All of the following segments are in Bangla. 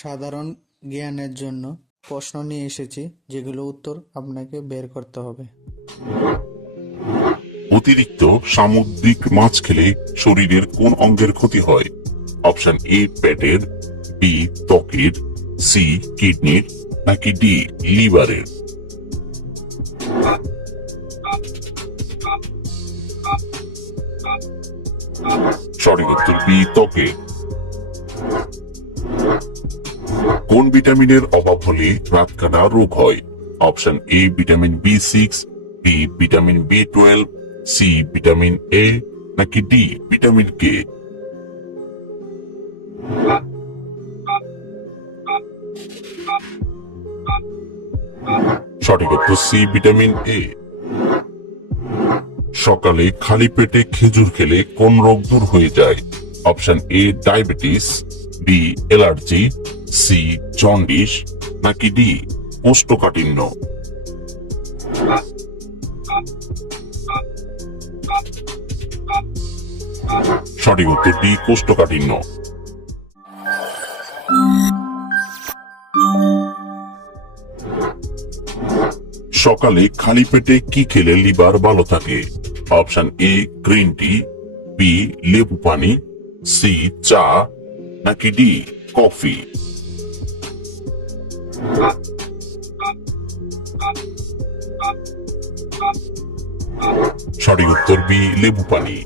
সাধারণ জ্ঞানের জন্য প্রশ্ন নিয়ে এসেছি, যেগুলো উত্তর আপনাকে বের করতে হবে। অতিরিক্ত সামুদ্রিক মাছ খেলে শরীরের কোন অঙ্গের ক্ষতি হয়? অপশন এ পেটের, বি ত্বকের, সি কিডনির, নাকি ডি লিভারের? সঠিক উত্তর বি ত্বকের। কোন ভিটামিনের অভাব হলে রাতকানা রোগ হয়? অপশন এ ভিটামিন বি6, বি ভিটামিন বি12, সি ভিটামিন এ, নাকি ডি ভিটামিন কে? সঠিক উত্তর সি ভিটামিন এ। সকালে খালি পেটে খেজুর খেলে কোন রোগ দূর হয়ে যায়? Option A diabetes, B allergy, C jaundice, নাকি ডি কোষ্ঠকাঠিন্য? সঠিক উত্তর ডি কোষ্ঠকাঠিন্য। সকালে খালি পেটে কি খেলে লিভার ভালো থাকে? Option A green tea, B লেবু পানি, সি চা, নাকি ডি কফি? সঠিক উত্তর বি লেবু পানি।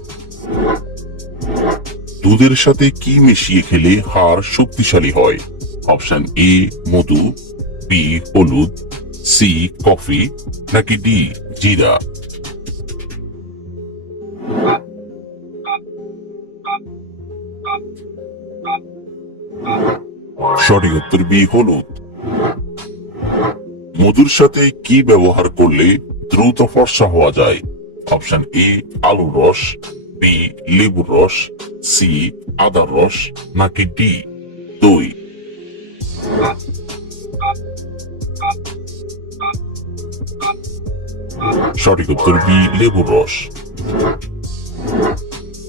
দুধের সাথে কি মিশিয়ে খেলে হাড় শক্তিশালী হয়? অপশন এ মধু, বি হলুদ, সি কফি, নাকি ডি জিরা? সঠিক উত্তর বি হলুদ। মধুর সাথে কি ব্যবহার করলে দ্রুত ফর্সা হওয়া যায়? অপশন এ আলুর রস, বি লেবুর রস, সি আদার রস, নাকি ডি দই? সঠিক উত্তর বি লেবুর রস।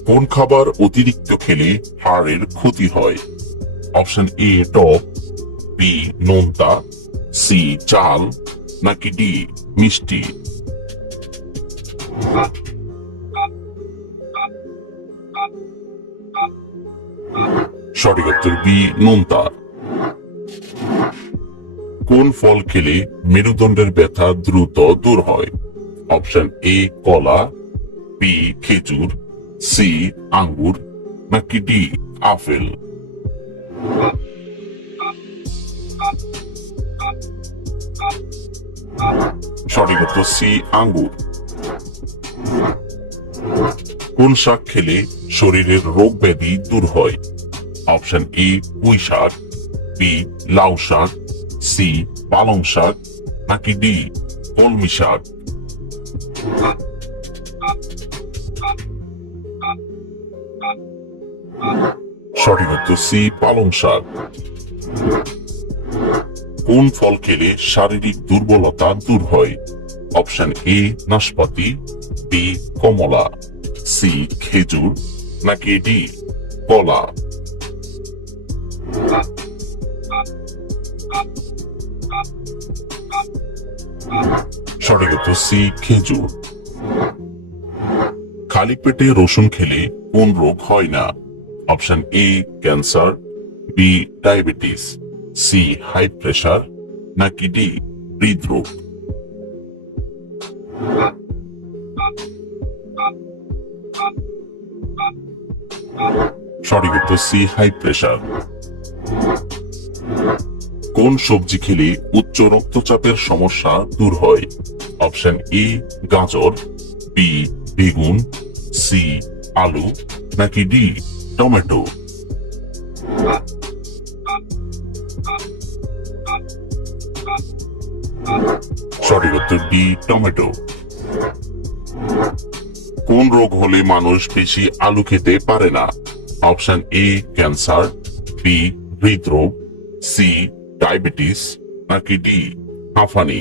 কোন খাবার অতিরিক্ত খেলে হাড়ের ক্ষতি হয়? অপশন এ টক, বি নোনতা, সি চাল, নাকি ডি মিষ্টি? সঠিক উত্তর বি নোনতা। কোন ফল খেলে মেরুদণ্ডের ব্যথা দ্রুত দূর হয়? অপশন এ কলা, বি খেজুর, সি আঙ্গুর, নাকি ডি আপেল? সঠিক উত্তর সি আঙ্গুর। কোন শাক খেলে শরীরের রোগ ব্যাধি দূর হয়? অপশন এ পুঁই শাক, বি লাউ শাক, সি পালং শাক, নাকি ডি কলমি শাক? সঠিক উত্তর সি পালং শাক। কোন ফল খেলে শারীরিক দুর্বলতা দূর হয়? অপশন এ নাশপাতি, বি কমলা, সি খেজুর, নাকি ডি কলা? সঠিক উত্তর সি খেজুর। খালি পেটে রসুন খেলে কোন রোগ হয় না? Option A cancer, B diabetes, C high pressure, নাকি ডি হৃদরোগ? সঠিক উত্তর সি হাই প্রেসার। কোন সবজি খেলে উচ্চ রক্তচাপের সমস্যা দূর হয়? অপশন এ গাজর, বি বেগুন, সি আলু, নাকি ডি টমেটো? সঠিক উত্তর ডি টমেটো। কোন রোগ হলে মানুষ বেশি আলু খেতে পারে না? অপশন এ ক্যান্সার, বি হৃদরোগ, সি ডায়াবেটিস, নাকি ডি হাঁফানি?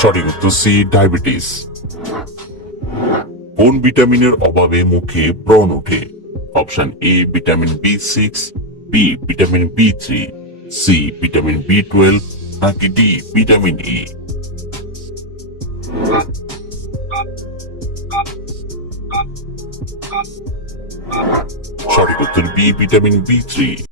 সঠিক উত্তর সি ডায়াবেটিস। কোন ভিটামিনের অভাবে মুখে ব্রণ ওঠে? Option A vitamin B6, B vitamin B3, C vitamin B12 নাকি ডি ভিটামিন ই? সঠিক উত্তর বি ভিটামিন B3।